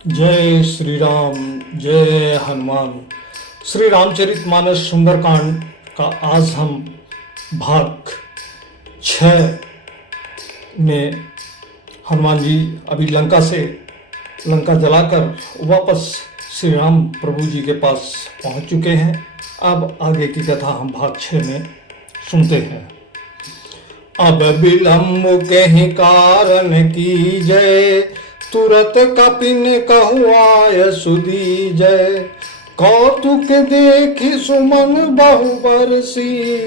जय श्री राम। जय हनुमान। श्री रामचरितमानस सुंदरकांड का आज हम भाग 6 में हनुमान जी अभी लंका जलाकर वापस श्री राम प्रभु जी के पास पहुंच चुके हैं। अब आगे की कथा हम भाग 6 में सुनते हैं। अब विलम्ब कहीं कारण की जय, तुरत कपिन कहुआय सुदीजय। कौतुक देखी सुमन बहु बरसी,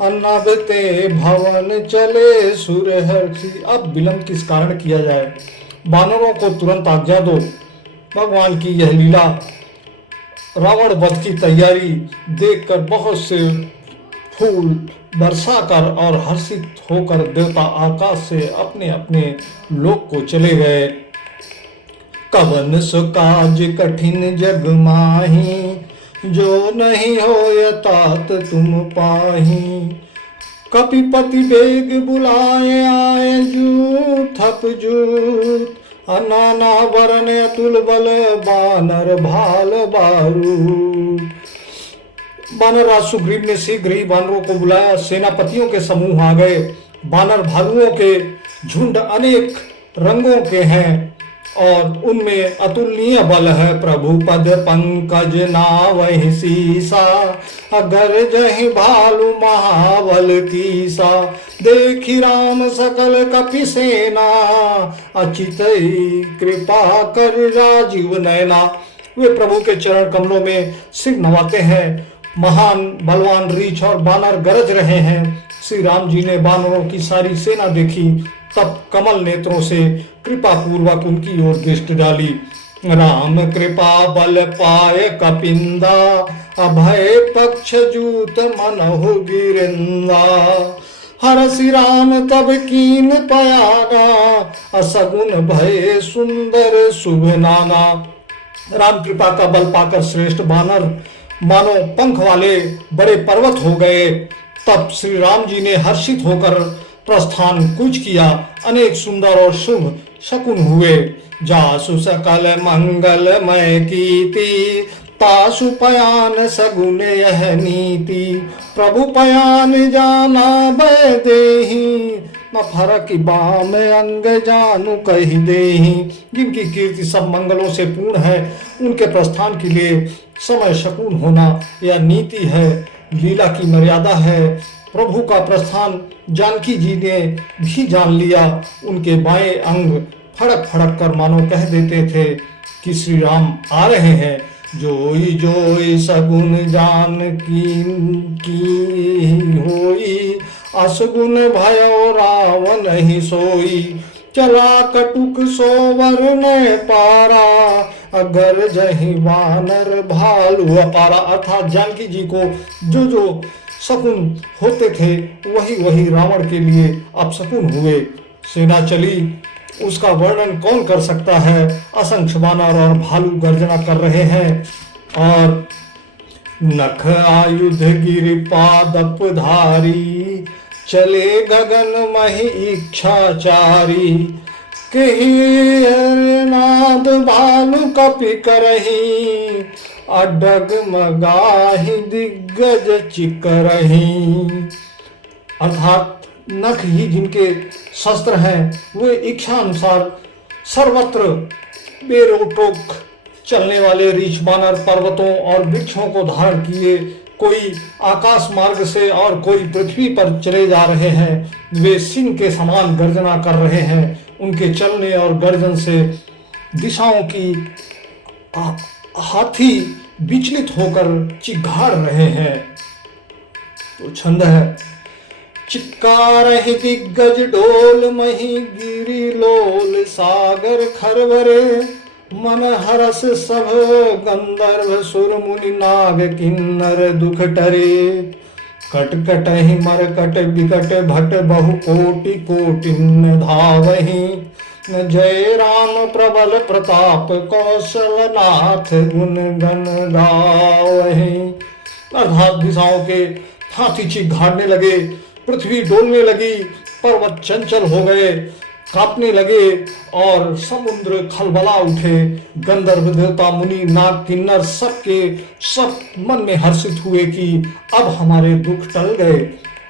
अनब ते भवन चले सुरहर्षि। अब विलंब किस कारण किया जाए, वानरों को तुरंत आज्ञा दो। भगवान की यह लीला रावण वध की तैयारी देखकर बहुत से फूल बरसाकर और हर्षित होकर देवता आकाश से अपने अपने लोक को चले गए। कवन सो काज कठिन जग माही, जो नहीं हो तात तुम पाही। कपिपति बेग बुलाए आए जूथ जूथ, अनाना वरण अतुल बल बानर भाल बारूद। बानर राज सुग्रीव ने शीघ्र ही बानरों को बुलाया। सेनापतियों के समूह आ गए। बानर भालुओं के झुंड अनेक रंगों के हैं और उनमें अतुलनीय बल है। प्रभु पद पंकज नावहि सीसा, अगर जहि भालु महाबल कीसा। देखी राम सकल कपि सेना, अचित कृपा कर राजीव नयना। वे प्रभु के चरण कमलों में सिर नवाते हैं। महान बलवान रीछ और बानर गरज रहे हैं। श्री राम जी ने बानरों की सारी सेना देखी, तब कमल नेत्रों से कृपा पूर्वक उनकी ओर दृष्टि डाली। राम कृपा बल पाए कपिंदा, अभय पक्ष जूत मनहु गिरिंदा। हरसि राम तब कीन पयागा, असगुन भय सुंदर शुभ नाना। राम कृपा का बल पाकर श्रेष्ठ बानर मानो पंख वाले बड़े पर्वत हो गए। तब श्री राम जी ने हर्षित होकर प्रस्थान कूच किया। अनेक सुंदर और शुभ शकुन हुए। जासु सकल मंगलमय कीर्ति, तासु पयान सगुन यह नीति। प्रभु पयान जाना भय देहि, न फरक बाम अंग जानू कही देहि। जिनकी कीर्ति सब मंगलों से पूर्ण है, उनके प्रस्थान के लिए समय शकुन होना यह नीति है, लीला की मर्यादा है। प्रभु का प्रस्थान जानकी जी ने भी जान लिया। उनके बाएं अंग फड़क फड़क कर मानो कह देते थे कि श्री राम आ रहे हैं। जोई जोई सगुन जान की होई, असगुन भयो रावण ही सोई। चला कटुक सोवर ने पारा, अगर जहि वानर भालू अपारा। अर्थात जानकी जी को जो जो शकुन होते थे वही वही रावण के लिए अपशकुन हुए। सेना चली, उसका वर्णन कौन कर सकता है। असंख्य वानर और भालू गर्जना कर रहे हैं और नख आयुध गिर पादप धारी, चले गगन मही इच्छाचारी। कही नाद भालु कपि करही, अडग मगाही दिग्गज चिकरही। अर्थात नख ही जिनके शस्त्र हैं, वे इच्छा अनुसार सर्वत्र बेरोक चलने वाले रीछ बानर पर्वतों और वृक्षों को धारण किए। कोई आकाश मार्ग से और कोई पृथ्वी पर चले जा रहे हैं। वे सिंह के समान गर्जना कर रहे हैं। उनके चलने और गर्जन से दिशाओं की हाथी विचलित होकर चिघाड़ रहे हैं। तो छंद है। चिक्कारहि दिग्गज ढोल मही, गिरी लोल सागर खरवरे। मन हरस सब गंधर्व सुर मुनि नाग किन्नर दुख टरे। कट कटहि मरकट विकट भट बहु कोटि कोटिन धावहि। जय राम प्रबल प्रताप कौशलनाथ गुण गण गावहि। अर्थात दिशाओं के हाथी चिघाड़ने लगे, पृथ्वी डोलने लगी, पर्वत चंचल हो गए, कांपने लगे और समुद्र खलबला उठे। गंधर्व देवता मुनि नाग किन्नर सब मन में हर्षित हुए कि अब हमारे दुख टल गए।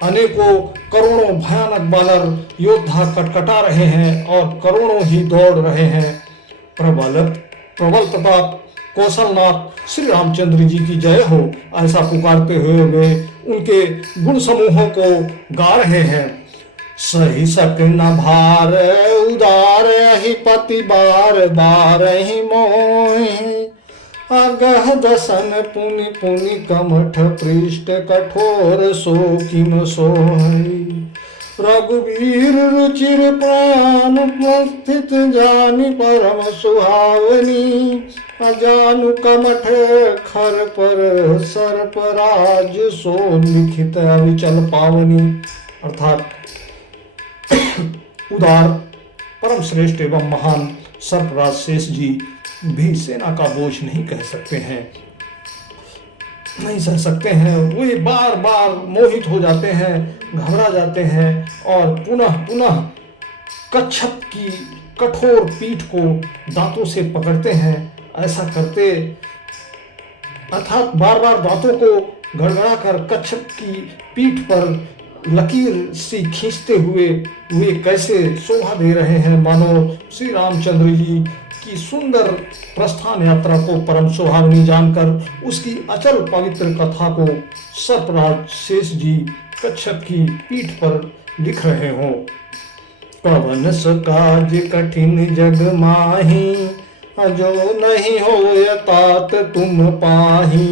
अनेकों करोड़ों भयानक बानर योद्धा कटकटा रहे हैं और करोड़ों ही दौड़ रहे हैं। प्रबल प्रताप कौशलनाथ श्री रामचंद्र जी की जय हो, ऐसा पुकारते हुए वे उनके गुण समूहों को गा रहे हैं। सही सक न भार उदार ही पति बार बार ही मोहि, अगह दसन पुनि पुनि कमठ पृष्ठ कठोर सो किम सोहि। रघुवीर रुचिर प्राण स्थित जानि परम सुहावनी, अजानु कमठ खर पर सर्पराज सो लिखित अविचल पावनी। अर्थात उदार परम श्रेष्ठ एवं महान सर्पराज शेष जी भी सेना का बोझ नहीं कह सकते हैं, नहीं सह सकते हैं। वे बार बार मोहित हो जाते हैं, घबरा जाते हैं और पुनः पुनः कच्छप की कठोर पीठ को दांतों से पकड़ते हैं। ऐसा करते अर्थात बार बार दांतों को गड़गड़ाकर कच्छप की पीठ पर लकीर सी खींचते हुए वे कैसे शोभा दे रहे हैं, मानो श्री रामचंद्र जी की सुंदर प्रस्थान यात्रा को परम सुहावनी जानकर उसकी अचल पवित्र कथा को सर्पराज शेष जी कच्छप की पीठ पर लिख रहे हो। पवन सकाज कठिन जग माही, जो नहीं हो तात तुम पाही।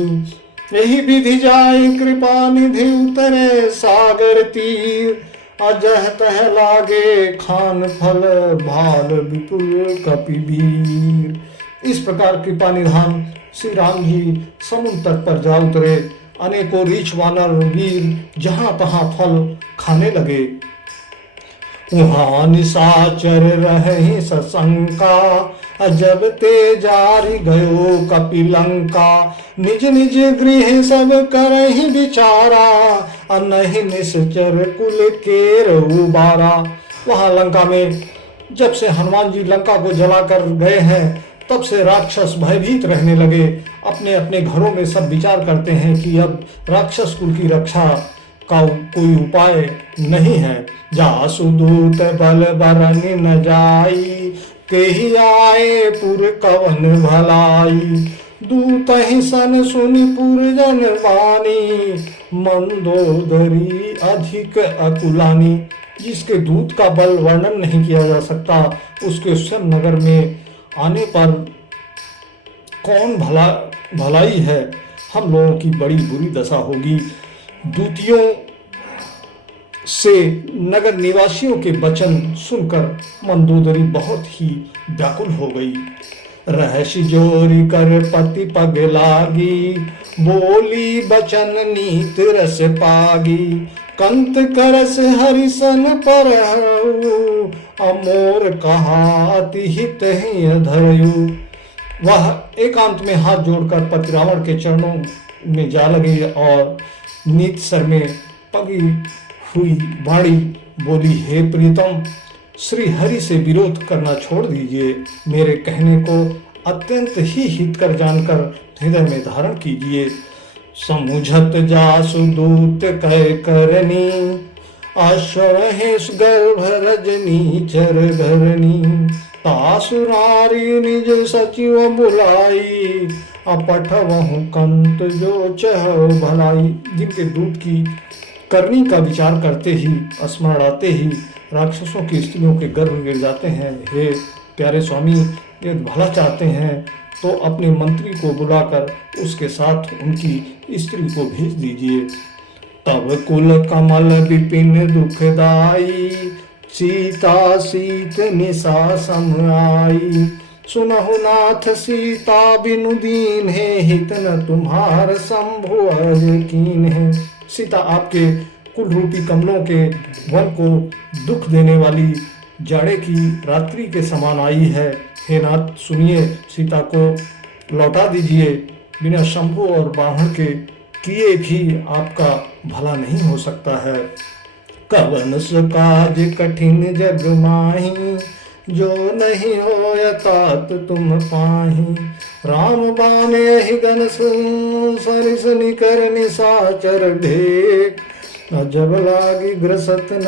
यही विधि जाय कृपा निधि उतरे सागर तीर, अजह तह लागे खान फल भाल विपुल कपिवीर। इस प्रकार कृपा निधान श्री राम जी समुद्र तट पर जा उतरे। अनेकों रीछ वानर वीर जहां तहां फल खाने लगे। वहां निशाचर रहे सशंका, जब ते जारी गयो कपिलंका। निज निज गृह सब करहि विचारा, नहीं निश्चर कुल केर उबारा। वहां लंका में जब से हनुमान जी लंका को जलाकर गए हैं तब से राक्षस भयभीत रहने लगे। अपने अपने घरों में सब विचार करते हैं कि अब राक्षस कुल की रक्षा का कोई उपाय नहीं है। जासु दूत बल बरनि न जाई, तेहि आए पुर कवन भलाई। दूत ही सन सुनि पुर जन वाणी, मंदोदरी अधिक अकुलानी। जिसके दूत का बल वर्णन नहीं किया जा सकता, उसके स्वयं नगर में आने पर कौन भलाई है। हम लोगों की बड़ी बुरी दशा होगी। दूतियों से नगर निवासियों के वचन सुनकर मंदोदरी बहुत ही व्याकुल हो गई। रहस्य जोरी कर पति पग लागी, बोली बचन नीत रस पागी। कंत करस हरिसन पर अमोर कहा अति हित ही धरयु। वह एकांत में हाथ जोड़कर पति रावण के चरणों में जा लगे और नीत सर में पगी हुई बाड़ी बोली, हे प्रीतम, श्री हरि से विरोध करना छोड़ दीजिए। मेरे कहने को अत्यंत ही हितकर जानकर हृदय में धारण कीजिए। समुझत जासु दूत कह करनी, अश्वहेश गर्भ रजनी चर घरनी। तासु नारी निज सचिव बुलाई, अपठवहु कंत जो चह भलाई। जिनके दूत की करनी का विचार करते ही, स्मरण आते ही राक्षसों की स्त्रियों के गर्भ गिर जाते हैं। हे प्यारे स्वामी, यदि भला चाहते हैं तो अपने मंत्री को बुलाकर उसके साथ उनकी स्त्री को भेज दीजिए। तब कुल कमल विपिन दुखदाई, सीता सीत निशा सम आई। सुनहु नाथ सीता बिनु दीन है, हित न तुम्हार शंभु कीन है। सीता आपके कुल रूपी कमलों के वन को दुख देने वाली जाड़े की रात्रि के समान आई है। हे नाथ, सुनिए, सीता को लौटा दीजिए। बिना शंभु और बाहन के किए भी आपका भला नहीं हो सकता है। कवन सु काज कठिन जग माही, जो नहीं होय तात तुम पाही। राम बाने ही गन सरिस निकर निसाचर ढेक, जब लागी ग्रसत न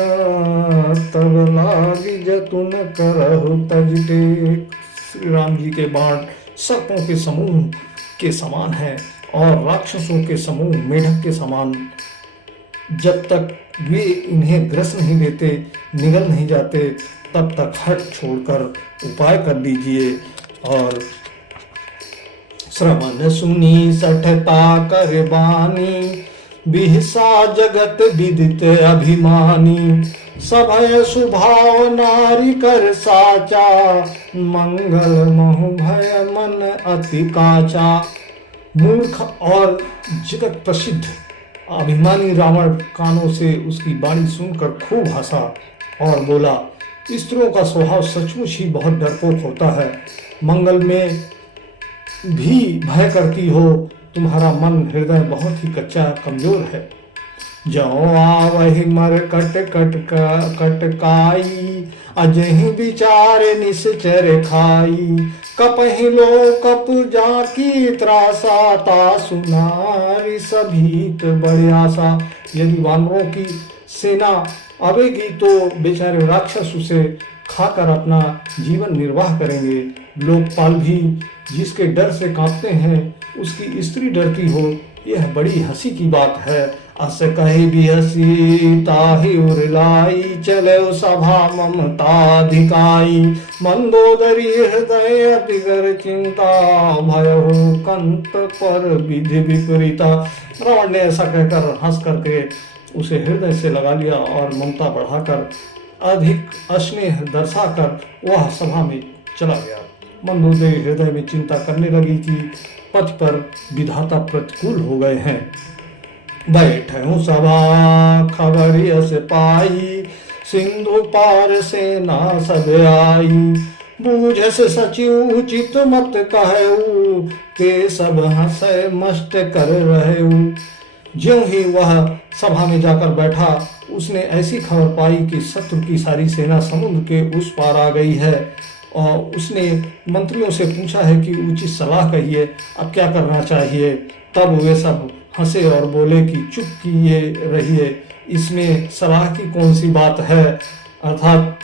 तब लागी जतुन करहु तज टेक। श्री राम जी के बाण सर्पों के समूह के समान है और राक्षसों के समूह मेढक के समान। जब तक वे इन्हें ग्रस नहीं लेते, निगल नहीं जाते, तब तक हट छोड़कर उपाय कर लीजिए। और श्रवण सुनी सठता कर बानी, बिहसा जगत विदित अभिमानी। सभय सुभाव नारी कर साचा, मंगल महु भय मन अति काचा। मूर्ख और जगत प्रसिद्ध अभिमानी रावण कानों से उसकी वाणी सुनकर खूब हंसा और बोला, स्त्रियों का स्वभाव सचमुच ही बहुत डरपोक होता है। मंगल में भी भय करती हो, तुम्हारा मन हृदय बहुत ही कच्चा कमजोर है। जो आवहि मर कट कट कटकाई, अजहि विचार निश्चर खाई। कपहि लो कप जाकी त्रासा, तासु नारी सभीत बड़े आशा। यदि वानरों की सेना आवेगी तो बेचारे राक्षस उसे खाकर अपना जीवन निर्वाह करेंगे। लोकपाल भी जिसके डर से कांपते हैं, उसकी स्त्री डरती हो, यह बड़ी हंसी की बात है। अस कही भी हसी ताहि उरलाई, चले सभा ममताधिकाई। मंदोदरी हृदय अतिगर चिंता, भयो कंत पर विधि विपरीता। रावण ने ऐसा कहकर हंस करके उसे हृदय से लगा लिया और ममता बढ़ाकर अधिक स्नेह दर्शाकर वह सभा में चला गया। मंदोदरी हृदय में चिंता करने लगी कि पथ पर विधाता प्रतिकूल हो गए हैं। बैठूं सभा खबर यस पाई, सिंधु पार सेना सब आई। बूझस सचिव उचित मत कहऊ, ते सब हंसे मस्त कर रहेऊ। ज्यों ही वह सभा में जाकर बैठा, उसने ऐसी खबर पाई कि शत्रु की सारी सेना समुद्र के उस पार आ गई है। और उसने मंत्रियों से पूछा है कि उचित सलाह कहिए, अब क्या करना चाहिए। तब वे सब हंसे और बोले कि चुप किए रहिए, इसमें सलाह की कौन सी बात है। अर्थात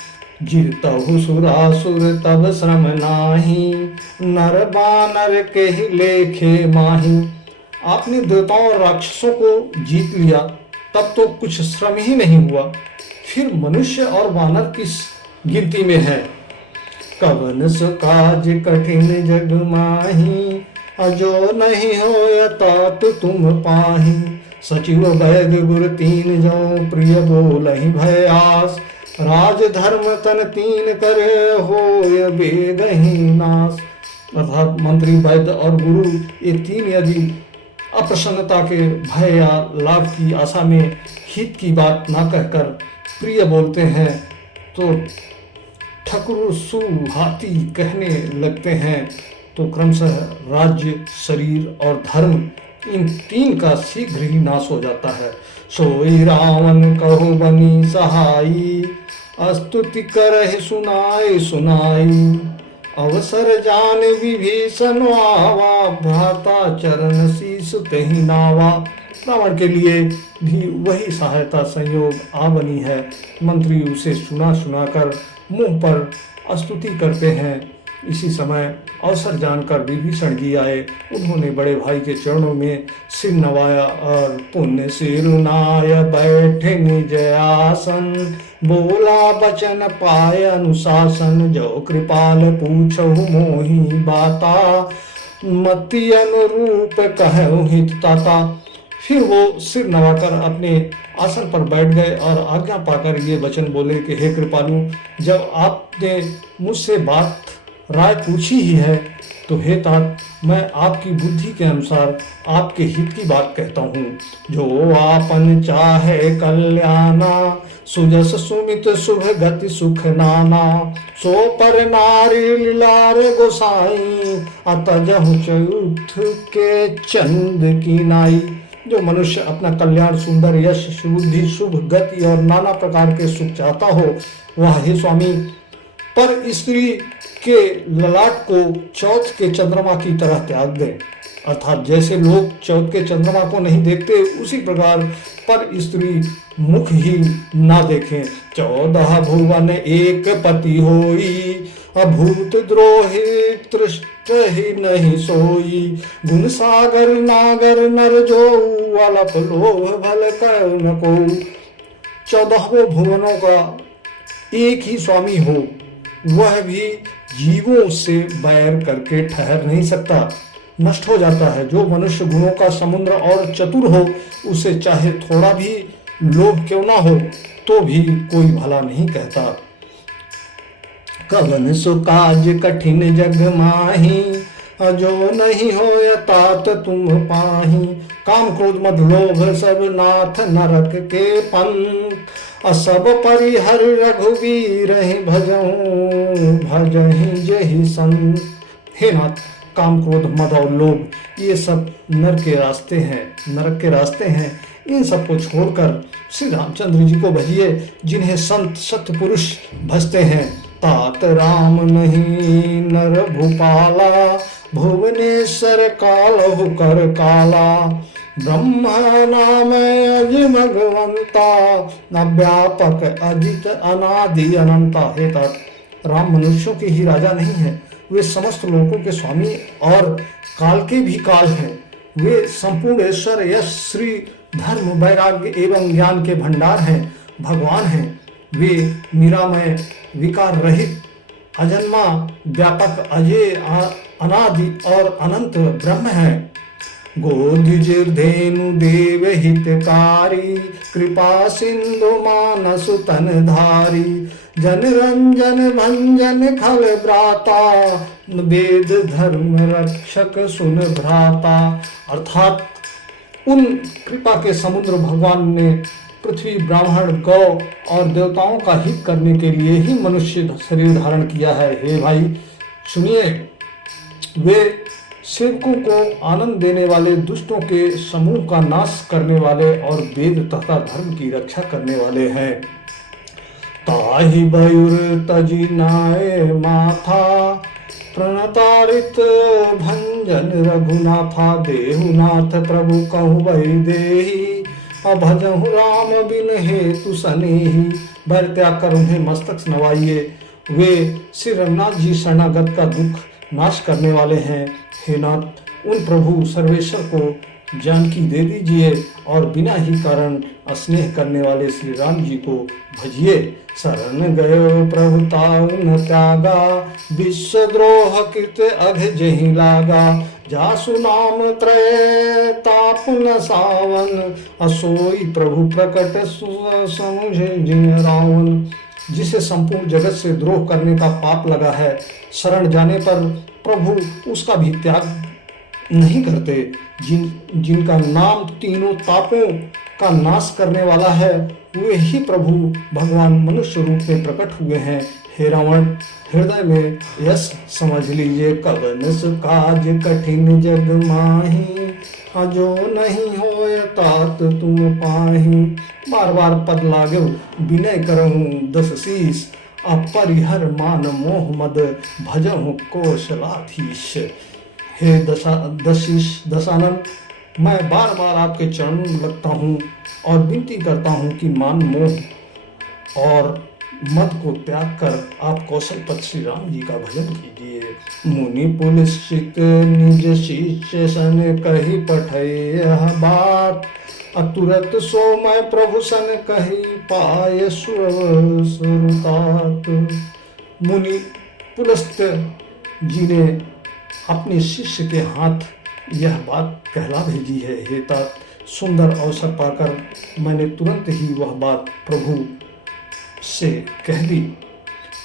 जितहु सुरासुर तब श्रम नाही, नर बानर के ही लेखे माही। आपने देवताओं और राक्षसों को जीत लिया, तब तो कुछ श्रम ही नहीं हुआ, फिर मनुष्य और वानर किस गिनती में है। कवन सु काज कठिन जग माही, अजो नहीं होय तात तुम पाही। सचिव वैद्य गुर तीन जो प्रिय बोलहि भय आस, राज धर्म तन तीन करे होय बेगहि नाश। अर्थात मंत्री वैद्य और गुरु ये तीन यदि अप्रसन्नता के भय या लाभ की आशा में हित की बात ना कहकर प्रिय बोलते हैं तो ठकुर सुहाती कहने लगते हैं, तो क्रमशः राज्य, शरीर और धर्म इन तीन का शीघ्र ही नाश हो जाता है। सोई रावण कहो बनी सहाई, स्तुति करहि सुनाई सुनाई। अवसर जान विभीषण आवा, भ्राता चरण शीस तेहि नावा। रावण के लिए भी वही सहायता संयोग आ बनी है। मंत्री उसे सुना सुनाकर मुंह पर स्तुति करते हैं। इसी समय अवसर जानकर विभीषण जी आए। उन्होंने बड़े भाई के चरणों में सिर नवाया और पुण्य सिरुनाय बैठे निज आसन। बोला बचन पाय अनुशासन, जो कृपाल पूछहु मोहि बाता। मति अनुरूप कहु हित ताता। फिर वो सिर नवाकर अपने आसन पर बैठ गए और आज्ञा पाकर ये वचन बोले कि हे कृपालु, जब आपने मुझसे बात राय पूछी ही है तो हे तात, मैं आपकी बुद्धि के अनुसार आपके हित की बात कहता हूँ। जो आपन चाहे कल्याणा, सुजस सुमित शुभ गति सुख नाना। सो पर नारी लीलार गोसाई, अतजहु चौथ के चंद की नाई। जो मनुष्य अपना कल्याण, सुंदर यश, सुबुद्धि, शुभ गति और नाना प्रकार के सुख चाहता हो, वह हे स्वामी पर स्त्री के ललाट को चौथ के चंद्रमा की तरह त्याग दे। अर्थात जैसे लोग चौथ के चंद्रमा को नहीं देखते, उसी प्रकार पर स्त्री मुख ही ना देखें। 14 भुवन एक पति होई, अभूत द्रोही तृष्ट ही नहीं सोई। गुण सागर नागर नर जो, अलप लोभ भल कर न को। 14 भुवनों का एक ही स्वामी हो, वह भी जीवों से बैर करके ठहर नहीं सकता, नष्ट हो जाता है। जो मनुष्य गुणों का समुद्र और चतुर हो, उसे चाहे थोड़ा भी लोभ क्यों ना हो तो भी कोई भला नहीं कहता। कवन सो काज कठिन जग माही, जो नहीं हो तात तुम पाही। काम क्रोध मद लोभ सब नाथ नरक के पंथ, असब परिहर रघुवीर भजहि जहि संत। हे नाथ, काम क्रोध मद और लोभ ये सब नरक के रास्ते हैं। इन सब को छोड़कर श्री रामचंद्र जी को भजिए, जिन्हें संत सत्य पुरुष भजते हैं। तात राम नहीं नर भूपाला, भुवनेश्वर कालहु कर काला। ब्रह्मा नाम अज भगवंता, व्यापक अजित अनादि अनंता। हे तात, राम मनुष्यों के ही राजा नहीं है, वे समस्त लोकों के स्वामी और काल के भी काल हैं। वे संपूर्ण ईश्वर, यश, श्री, धर्म, वैराग्य एवं ज्ञान के भंडार हैं, भगवान हैं। वे निरामय, विकार रहित, अजन्मा, व्यापक, अजय, अनादि और अनंत ब्रह्म है। गोद्युजिर्धेनु देव हितकारी, कृपा सिंधु मानसु तन धारी। जन रंजन भंजन खल भ्राता, वेद धर्म रक्षक सुन भ्राता। अर्थात उन कृपा के समुद्र भगवान ने पृथ्वी, ब्राह्मण, गौ और देवताओं का हित करने के लिए ही मनुष्य शरीर धारण किया है। हे भाई सुनिए, वे सेवकों को आनंद देने वाले, दुष्टों के समूह का नाश करने वाले और वेद तथा धर्म की रक्षा करने वाले हैं। ताहि बयुर तजी नाय माथा, प्रणतारित भंजन रघुनाथा। देहुनाथ प्रभु कहु वही देही, अभजहु राम बिन हेतु सनेही। भर त्याग कर उन्हें मस्तक नवाइए, वे श्री रघुनाथ जी शरणागत का दुख नाश करने वाले हैं। हे नाथ, उन प्रभु सर्वेश्वर को जानकी दे दीजिए और बिना ही कारण स्नेह करने वाले श्री राम जी को भजिए। शरण गयो प्रभु ताऊ न त्यागा, विश्वद्रोह कृत अघ जहि लागा। जासु नाम त्रय ताप न सावन, असोई प्रभु प्रकट समुझे जिन रावण। जिसे संपूर्ण जगत से द्रोह करने का पाप लगा है, शरण जाने पर प्रभु उसका भी त्याग नहीं करते। जिनका नाम तीनों तापों का नाश करने वाला है, वे ही प्रभु भगवान मनुष्य रूप में प्रकट हुए हैं। हे रावण, हृदय में यश समझ लीजिए। कवन सु काज कठिन जग माही, जो नहीं होय तात तुम पाही। बार बार पद लागो, विनय करहूँ 10 शीस। अपरिहर मान मोह मद, भजहु कौशलाधीश। हे दशानन, मैं बार बार आपके चरणों में लगता हूँ और विनती करता हूँ कि मान मोह और मद को त्याग कर आप कौशलपति श्री राम जी का भजन कीजिए। मुनि पुलसित निज शिष्य सन कही पठै यह बात, अतुरत सो मैं प्रभु सन कही पाय सुरतात। मुनि पुलस्त जी ने अपने शिष्य के हाथ यह बात कहला भेजी है। हे तात, सुंदर अवसर पाकर मैंने तुरंत ही वह बात प्रभु से कह दी।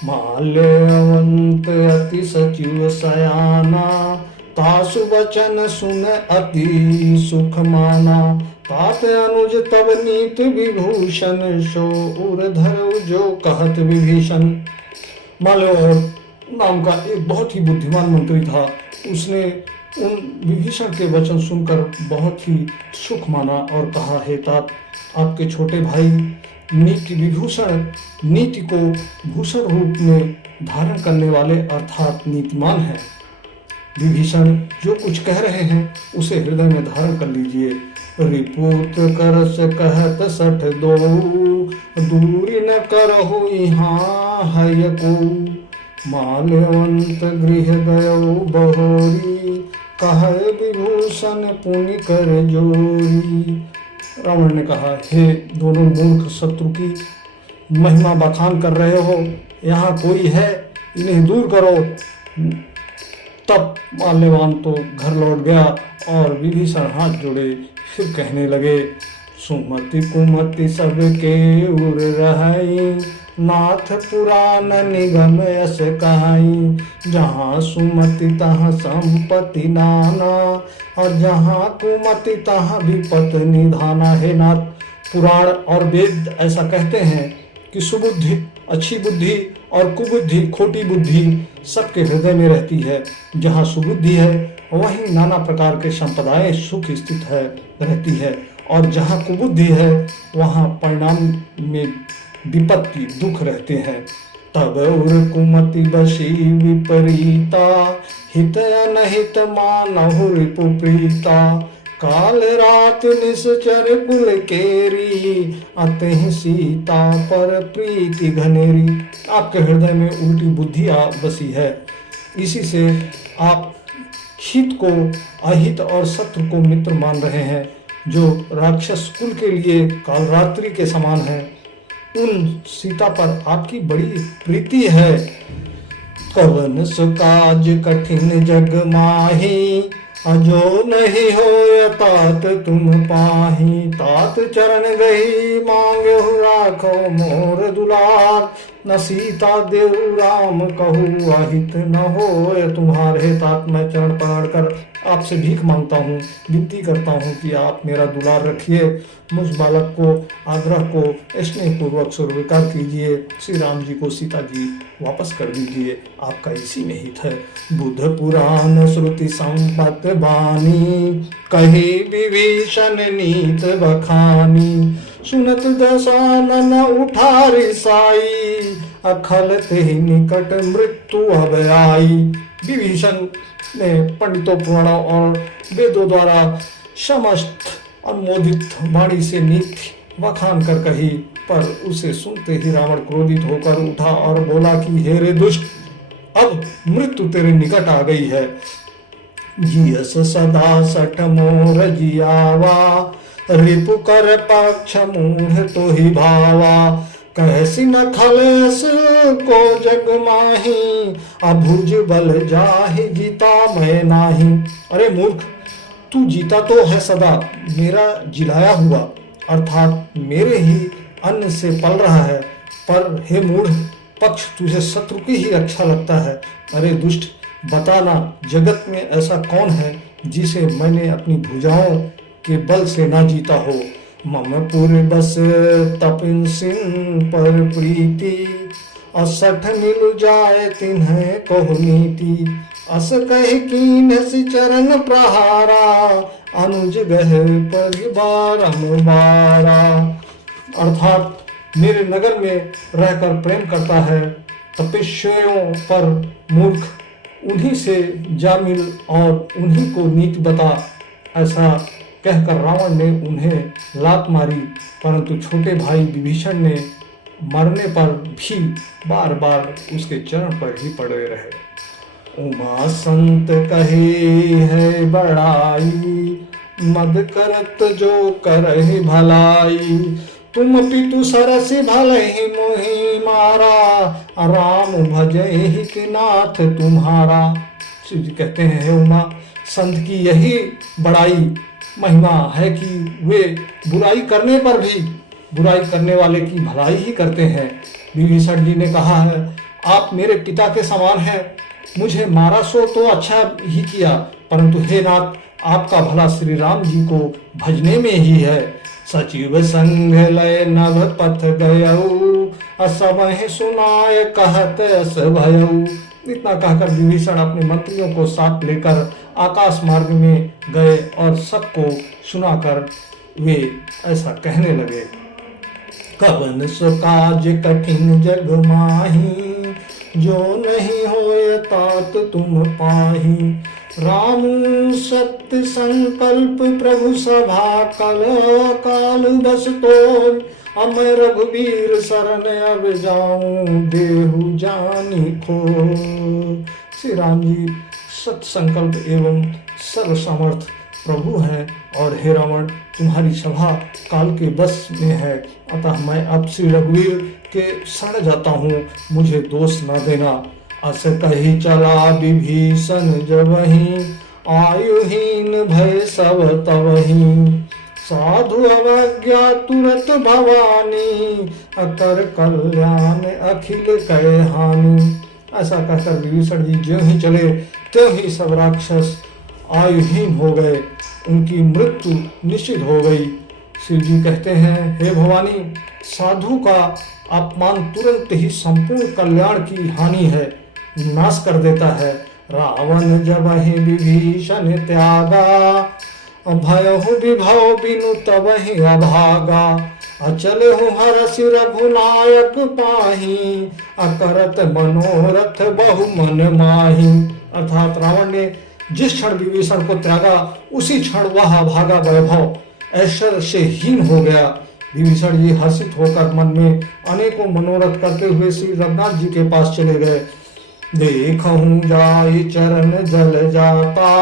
माल्यवंत अति सचिव सयाना, तासु वचन सुन अति सुख माना। तात अनुज तब नीत विभूषण, सो उर्धर जो कहत विभीषण। माल्य नाम का एक बहुत ही बुद्धिमान मंत्री था। उसने उन विभीषण के वचन सुनकर बहुत ही सुख माना और कहा, हे तात, आपके छोटे भाई नीति को भूषण रूप में धारण करने वाले अर्थात नीतिमान हैं। विभीषण जो कुछ कह रहे हैं उसे हृदय में धारण कर लीजिए। रिपुत करस कहत सठ दो, दूरी न करहु यहाँ है को, माल्यवंत गृह गयो बहोरी, कह विभूषण पुनि कर जोरी। रावण ने कहा, हे दोनों मूर्ख शत्रु की महिमा बखान कर रहे हो, यहाँ कोई है, इन्हें दूर करो। तब माल्यवान तो घर लौट गया और विभीषण हाथ जोड़े फिर कहने लगे, सुमति कुमति सबके उर रहाई, नाथ पुराण निगम यस कहाई, जहाँ सुमति तहाँ संपत्ति नाना, और जहाँ कुमति तहाँ विपत निधाना। है नाथ, पुराण और वेद ऐसा कहते हैं कि सुबुद्धि, अच्छी बुद्धि और कुबुद्धि, खोटी बुद्धि सबके हृदय में रहती है। जहाँ सुबुद्धि है वहीं नाना प्रकार के संपदाएं सुख स्थित है रहती है, और जहाँ कुबुद्धि है वहाँ परिणाम में विपत्ति दुख रहते हैं। तब उर कुमति बसी विपरीता, हित अनहित मानहु रिपु प्रीता, काल रात निश्चर कुल केरी, अतहि सीता पर प्रीति घनेरी। आपके हृदय में उल्टी बुद्धि बसी है, इसी से आप हित को अहित और शत्रु को मित्र मान रहे हैं, जो राक्षस कुल के लिए कालरात्रि के समान है। उन सीता पर आपकी बड़ी प्रीति है। कवन सुकाज कठिन जग माही, अजो नहीं हो तात तुम पाही, तात चरण गई मांगे राखो मोर दुलार, न सीता देव राम कहू अहित न हो तुम्हारे। तात मैं चरण पकड़कर आपसे भीख मांगता हूँ, विनती करता हूँ कि आप मेरा दुलार रखिए, मुझ बालक को आग्रह को स्नेह पूर्वक स्वीकार कीजिए, श्री राम जी को सीता जी वापस कर दीजिए, आपका इसी में हित है। बुद्ध पुराण श्रुति संपत बानी, कही विभीषण नीत बखानी, सुनत दशानन उठा रिसाई, अखल ते निकट मृत्यु अब आई। विभीषण ने पंडितों पुराणों और वेदों द्वारा समस्त अनुमोदित वाणी से नीति बखान कर कही, पर उसे सुनते ही रावण क्रोधित होकर उठा और बोला कि हे रे दुष्ट, अब मृत्यु तेरे निकट आ गई है। जियस सदा सठ मोर जियावा, रिपु कर पक्ष मूढ़ तो ही भावा, कैसी न खलेस को जग माही, अभुज बल जाहि जीता मैं नाही। अरे मूर्ख, तू जीता तो है सदा, मेरा जिलाया हुआ अर्थात मेरे ही अन्न से पल रहा है, पर हे मूढ़, पक्ष तुझे शत्रु की ही अच्छा लगता है। अरे दुष्ट, बताना जगत में ऐसा कौन है जिसे मैंने अपनी भुजाओं के बल से ना जीता हो। मम पुर बस तपिन सिंह पर प्रीति, असठ मिल जाए तिन्हें कहो नीति, अस कह कीन चरण प्रहारा, अनुज गह परिवारम्बारा। अर्थात मेरे नगर में रहकर प्रेम करता है, तपस्वियों पर मूर्ख, उन्हीं से जा मिल और उन्हीं को नीति बता। ऐसा कहकर रावण ने उन्हें लात मारी, परंतु छोटे भाई विभीषण ने मरने पर भी बार बार उसके चरण पर ही पड़े रहे। उमा संत कहे है बड़ाई, मद करत जो करहि भलाई, तुम पितु सरस भलहि मोहि मारा, राम भजहि कि नाथ तुम्हारा। शिव जी कहते हैं, हे उमा, संत की यही बड़ाई महिमा है कि वे बुराई करने पर भी बुराई करने वाले की भलाई ही करते हैं। विभीषण जी ने कहा है, आप मेरे पिता के समान हैं, मुझे मारा सो तो अच्छा ही किया, परंतु हे नाथ, आपका भला श्री राम जी को भजने में ही है। सचिव संग लय नभ पथ गयऊ, असमहि सुनाय कहत अस भयऊ। इतना कहकर विभीषण अपने मंत्रियों को साथ लेकर आकाश मार्ग में गए और सबको सुनाकर वे ऐसा कहने लगे। कवन सो काज कठिन जग माही, जो नहीं होय तात तुम पाही। राम सत्य संकल्प प्रभु सभा कल, काल बस तोर। अमय रघुवीर शरण अब जाऊं, देहु जानी खो। श्री राम जी सत्य संकल्प एवं सर्व समर्थ प्रभु हैं और हे रावण तुम्हारी सभा काल के बस में है, अतः मैं अब श्री रघुवीर के शरण जाता हूँ, मुझे दोष न देना। अस कही चला विभीषण जबहि, आयुहीन भय सब तबहि। साधु अवज्ञा तुरत भवानी, अकर कल्याण अखिल कहे हानि। ऐसा कहकर विभीषण जी ज्यों ही चले त्यों ही सब राक्षस आयुहीन हो गए, उनकी मृत्यु निश्चित हो गई। शिव जी कहते हैं, हे भवानी, साधु का अपमान तुरंत ही संपूर्ण कल्याण की हानि है, नाश कर देता है। रावण जब ही विभीषण त्यागा, भयहु विभव बिनु तबहि अभागा। अचले हूँ हरसि रघुनायक पाही, अकरत मनोरथ बहु मन माही। अर्थात रावण ने जिस क्षण विभीषण को त्यागा उसी क्षण वह भागा वैभव ऐश्वर्य से हीन हो गया। विभीषण जी हर्षित होकर मन में अनेकों मनोरथ करते हुए श्री रघुनाथ जी के पास चले गए। देखहूं जाई चरण जल जाता,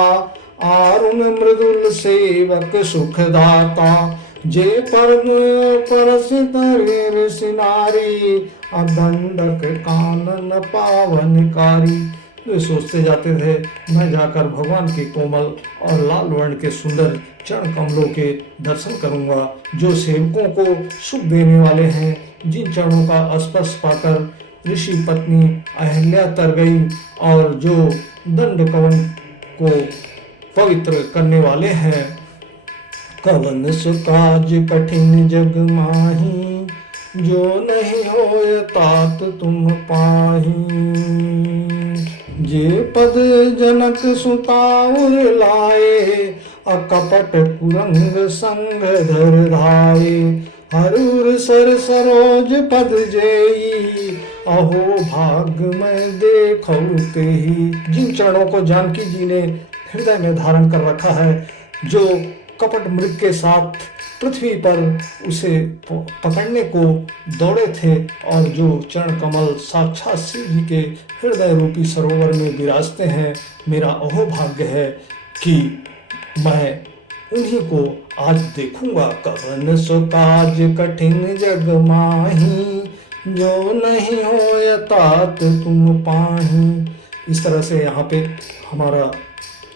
आरुण मृदुल सेवक सुखदाता। जे परम परस तरे सिनारी, अदंडक कानन पावनकारी। वे सोचते जाते थे मैं जाकर भगवान के कोमल और लाल वर्ण के सुंदर चरण कमलों के दर्शन करूंगा, जो सेवकों को सुख देने वाले हैं, जिन चरणों का स्पर्श पाकर ऋषि पत्नी अहल्या तर गई और जो दंड कवन को पवित्र करने वाले हैं। कवन सुकाज कठिन जग माही, जो नहीं होय तात तुम पाही। जे पद जनक सुताउर लाए, अकपट कुरंग संग धर धाये। हरूर सर सरोज पद जेई, अहो भाग मैं देखौ तेहि। जिन चरणों को जानकी जी ने हृदय में धारण कर रखा है, जो कपट मृग के साथ पृथ्वी पर उसे पकड़ने को दौड़े थे और जो चरण कमल साक्षात शिव जी के हृदय रूपी सरोवर में विराजते हैं, मेरा अहोभाग्य है कि मैं उन्हीं को आज देखूंगा। कवन सो काज कठिन जग माही, जो नहीं होय तात तुम पाही। इस तरह से यहाँ पे हमारा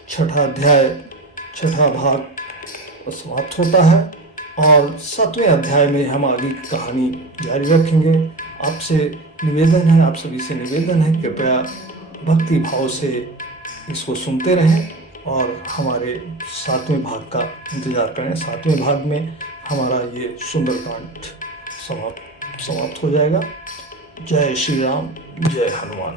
छठा अध्याय, छठा भाग समाप्त होता है और 7वें अध्याय में हम आगे की कहानी जारी रखेंगे। आपसे निवेदन है, आप सभी से निवेदन है, कृपया भक्ति भाव से इसको सुनते रहें और हमारे 7वें भाग का इंतजार करें। 7वें भाग में हमारा ये सुंदरकांड समाप्त हो जाएगा। जय श्री राम, जय हनुमान।